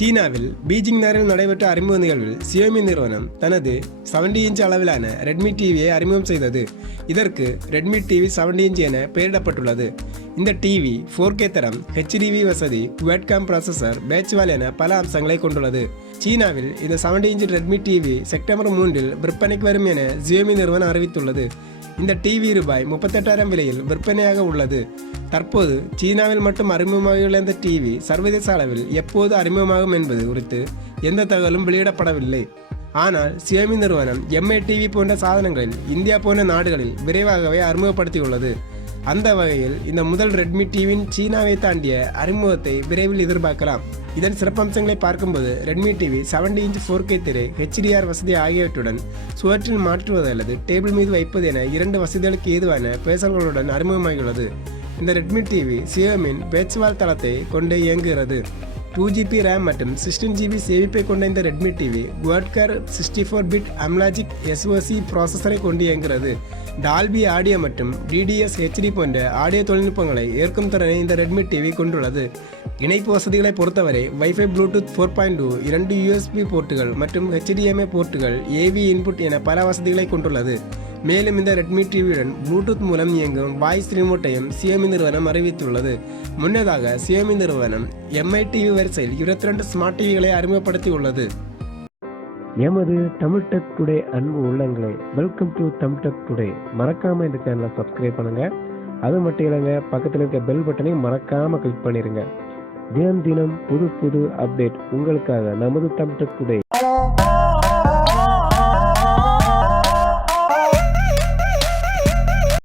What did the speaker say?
சீனாவில் பீஜிங் நகரில் நடைபெற்ற அறிமுக நிகழ்வில் Xiaomi நிறுவனம் தனது 70 இன்ச் அளவிலான Redmi டிவியை அறிமுகம் செய்தது. இதற்கு Redmi TV 70 இன்ச் என பெயரிடப்பட்டுள்ளது. இந்த டிவி 4K தரம், HDR வசதி, குவாட்-காம் ப்ராசஸர், பேட்ச் வால் என பல அம்சங்களை கொண்டுள்ளது. சீனாவில் இந்த 70 இன்ச் Redmi டிவி செப்டம்பர் 3இல் விற்பனைக்கு வரும் என Xiaomi நிறுவனம் அறிவித்துள்ளது. இந்த டிவி ரூபாய் 38,000 விலையில் விற்பனையாக உள்ளது. தற்போது சீனாவில் மட்டும் அறிமுகமாகியுள்ள இந்த டிவி சர்வதேச அளவில் எப்போது அறிமுகமாகும் என்பது குறித்து எந்த தகவலும் வெளியிடப்படவில்லை. ஆனால் Xiaomi நிறுவனம் MI டிவி போன்ற சாதனங்களில் இந்தியா போன்ற நாடுகளில் விரைவாகவே அறிமுகப்படுத்தியுள்ளது. அந்த வகையில் இந்த முதல் Redmi டிவியின் சீனாவை தாண்டிய அறிமுகத்தை விரைவில் எதிர்பார்க்கலாம். இதன் சிறப்பம்சங்களை பார்க்கும்போது Redmi TV 70 இன்ச் 4K திரை, HDR வசதி ஆகியவற்றுடன் சுவற்றில் மாற்றுவது அல்லது டேபிள் மீது வைப்பது என 2 வசதிகளுக்கு ஏதுவான பேசல்களுடன் அறிமுகமாகியுள்ளது. இந்த Redmi TV Xiaomiயின் பேட்ச் வால் தளத்தை கொண்டு இயங்குகிறது. 2GB RAM மற்றும் 16GB சேமிப்பை கொண்ட இந்த Redmi TV குவாட்-காம் 64-பிட் அம்லாஜிக் SoC ப்ராசஸரை கொண்டு இயங்குகிறது. டால்பி ஆடியோ மற்றும் DDS HD போன்ற ஆடியோ தொழில்நுட்பங்களை ஏற்கும் திறனை இந்த Redmi TV கொண்டுள்ளது. இணைப்பு வசதிகளை பொறுத்தவரை வைஃபை, ப்ளூடூத் 4.2, 2 USB போர்ட்டுகள் மற்றும் HDMI போர்ட்டுகள், AV இன்புட் என பல வசதிகளை கொண்டுள்ளது. மேலும் இந்த Redmi டிவியுடன் ப்ளூடூத் மூலம் இயங்கும் வாய்ஸ் ரிமோட்டையும் Xiaomi நிறுவனம் அறிவித்துள்ளது. முன்னதாக Xiaomi நிறுவனம் MI டிவி வரிசையில் 22 ஸ்மார்ட் டிவிகளை அறிமுகப்படுத்தியுள்ளது. எமது தமிழ் டெக் டுடே அன்பு உள்ளங்களே, welcome to Tamil tech today. மறக்காம இந்த சேனலை சப்ஸ்கிரைப் பண்ணுங்க. அது மட்டும் இல்லைங்க, பக்கத்தில் இருக்க பெல் பட்டனையும் மறக்காம கிளிக் பண்ணிருங்க. தினம் தினம் புது புது அப்டேட் உங்களுக்காக நமது தமிழ் டெக் டுடே.